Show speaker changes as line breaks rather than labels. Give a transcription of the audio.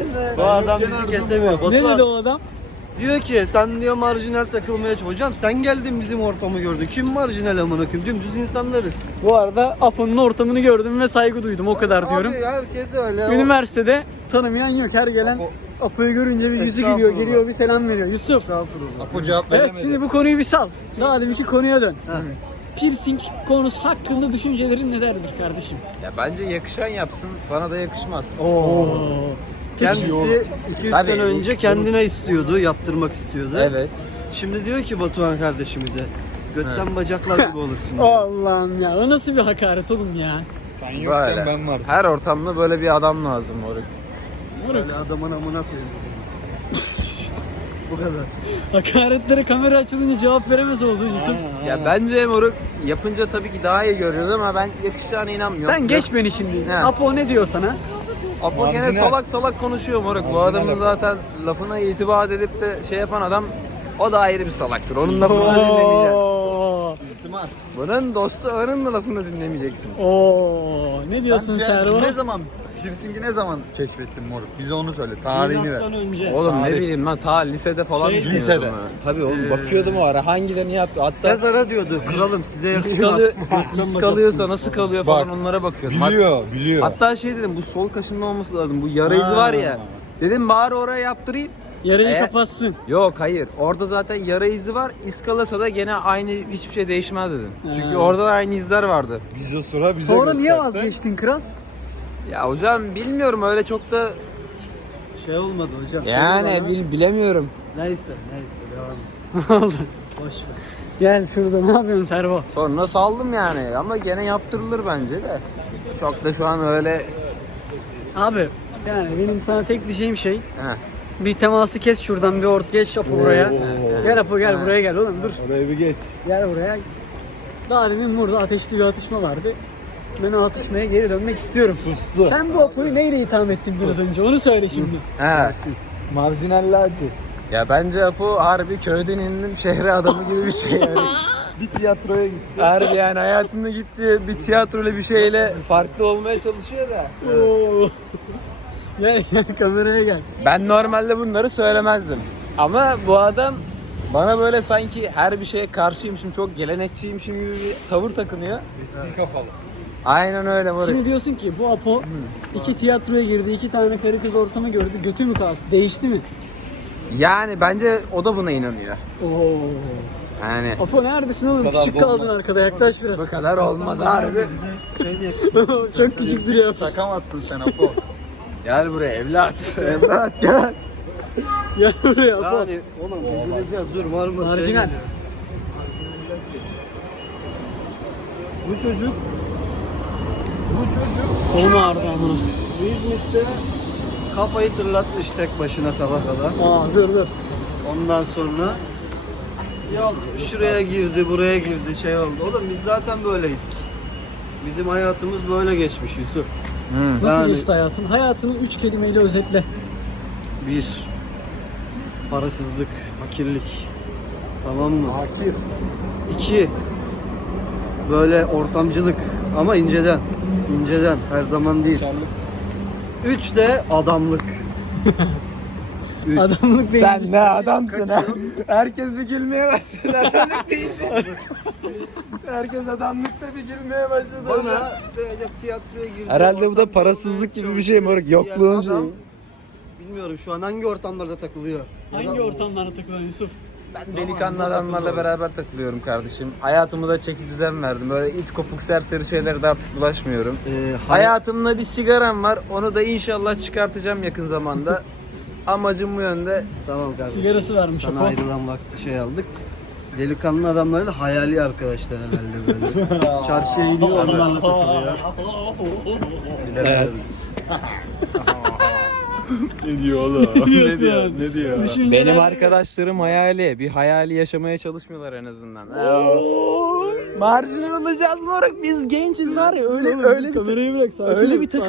Bu adam bizi kesemiyor.
Ne
Batuhan
dedi o adam?
diyor ki sen diyor marjinal takılmaya hocam sen geldin bizim ortamı gördün. Kim marjinal amına koyayım? Dümdüz insanlarız.
Bu arada Apo'nun ortamını gördüm ve saygı duydum. O kadar diyorum.
Abi herkes öyle.
Üniversitede tanımayan yok. Her gelen Apo'yu görünce bir yüzü gülüyor. Geliyor bir selam veriyor. Yusuf.
Estağfurullah.
Apo cevap veremedi.
Evet, şimdi bu konuyu bir sal. Daha deminki konuya dön. Piercing konusu hakkında düşüncelerin nelerdir kardeşim?
Ya bence yakışan yapsın, sana da yakışmaz.
Oo.
Kendisi 2-3
Tabii.
sene önce kendine istiyordu, yaptırmak istiyordu.
Evet.
Şimdi diyor ki Batuhan kardeşimize götten bacaklar gibi olursun diyor.
Allah'ım ya, o nasıl bir hakaret oğlum ya?
Sen yokken
Böyle.
ben varım.
Her ortamda böyle bir adam lazım moruk.
Böyle adamın amına koyayım seni. Bu kadar.
Hakaretlere kamera açılınca cevap veremez oldun Yusuf.
Ya bence moruk yapınca tabii ki daha iyi görüyoruz ama ben yakışacağına inanmıyorum.
Sen geç beni şimdi.
He.
Apo ne diyor sana?
Apo gene
Marjinal.
salak salak konuşuyor moruk. Bu
Marjinal
adamın
Apo.
zaten lafına itibar edip de şey yapan adam o da ayrı bir salaktır. Onun lafını dinlemeyeceksin.
Oo.
Bunun dostu onun da lafını dinlemeyeceksin.
Oo. Ne diyorsun Servo?
Ne zaman piercingi ne zaman keşfettin moruk? Bize onu söyle. Tarihini ver.
Milattan önce.
Oğlum ne
Tarih.
bileyim lan ta lisede falan
Şey,
düşünüyordum
lisede.
ha. Tabii oğlum bakıyordum o ara hangilerini yaptı. Hatta
Sezar'a diyordu kralım size
iskalı,
yakışmaz.
iskalıyorsa nasıl kalıyor falan
Bak,
onlara bakıyordum.
Biliyor.
Hatta şey dedim bu sol kaşınma olması lazım. Bu yara izi var ya. Dedim bari oraya yaptırayım.
Yarayı kapatsın.
Yok hayır. Orada zaten yara izi var. İskalasa da gene aynı hiçbir şey değişmez dedim. Çünkü orada da aynı izler vardı.
Bize sıra bize
Sonra niye
göstersen.
vazgeçtin kral?
Ya hocam bilmiyorum öyle çok da
Şey olmadı hocam.
yani
Söyle bana.
bilemiyorum.
Neyse devam et.
Oldu.
Boş ver.
Gel şurada ne yapıyorsun Servo?
Sonra saldım yani ama gene yaptırılır bence de. Çok da şu an öyle
Abi yani benim sana tek diyeceğim şey
Heh.
bir teması kes şuradan bir geç Apo buraya.
Oo.
Gel Apo gel buraya gel oğlum dur.
Oraya bir geç.
Gel buraya. Daha demin burada ateşli bir atışma vardı. Ben o atışmaya geri dönmek istiyorum.
Sustu.
Sen bu Apo'yu neyle itham ettin biraz önce onu söyle şimdi.
He.
Marjinallacı.
Ya bence Apo harbi köyden indim şehre adamı gibi bir şey yani.
Bir tiyatroya gitti.
Harbi yani hayatında gittiği bir tiyatroyla bir şeyle farklı olmaya çalışıyor da.
Oo. Gel gel kameraya gel.
Ben normalde bunları söylemezdim. Ama bu adam bana böyle sanki her bir şeye karşıymışım, çok gelenekçiymişim gibi bir tavır takınıyor.
Eski kafalı.
Aynen öyle moruk.
Şimdi diyorsun ki bu Apo iki tiyatroya girdi, iki tane karı kız ortamı gördü, götü mü kalktı? Değişti mi?
Yani bence o da buna inanıyor.
Oo.
Yani
Apo neredesin oğlum?
kadar
Küçük
da
kaldın
olmaz.
arkada, yaklaş biraz.
bu kadar olmaz harbi.
Şey de yakışmaz.
Çok küçük duruyor Apo.
Takamazsın sen Apo.
Gel buraya evlat.
Evlat gel. Gel buraya Apo.
Yani oğlum üzüleceğiz dur var mı?
Marjinal.
geliyor. Bu çocuk
Kolum ağrıdı amına.
İzmit'te kafayı tırlatmış tek başına kala kala.
Aa dur.
Ondan sonra yok şuraya girdi buraya girdi şey oldu. Oğlum biz zaten böyleydik. Bizim hayatımız böyle geçmiş Yusuf.
Nasıl
Yani-
geçti hayatın? Hayatını 3 kelimeyle özetle.
1. Parasızlık, fakirlik. Tamam mı?
Fakir.
2. Böyle ortamcılık ama inceden. İnceden her zaman değil. 3 de adamlık. Üç.
Adamlık değil.
Sen ne adamsın ha? Herkes bir gülmeye başladı. Adamlık deyince. Herkes adamlıkta bir gülmeye başladı.
Bana böyle tiyatroya girdi.
Herhalde bu da
ortamda
parasızlık gibi bir
çalıştı
şey moruk,
diyen
yokluğun
adam,
şeyi.
Bilmiyorum şu an hangi ortamlarda takılıyor.
Hangi ortamlara takılan Yusuf?
Ben delikanlı adamlarla beraber takılıyorum kardeşim. Hayatımı da çeki düzen verdim. Böyle it kopuk serseri şeylere de artık bulaşmıyorum. Hayatımda bir sigaram var. Onu da inşallah çıkartacağım yakın zamanda. Amacım bu yönde.
Tamam kardeşim.
Sigarası varmış
Sana
Apo.
ayrılan vakti şey aldık. Delikanlı adamlar da hayali arkadaşlar herhalde böyle. Çarşıya gidiyor onlarla takılıyor.
Evet.
Ne diyor oğlum?
diyorsun yani?
Ne diyor?
Düşünceler-
Benim arkadaşlarım hayali. Bir hayali yaşamaya çalışmıyorlar en azından. Marjinal olacağız moruk. Biz gençiz var ya öyle bir
Kamerayı bırak.
öyle bir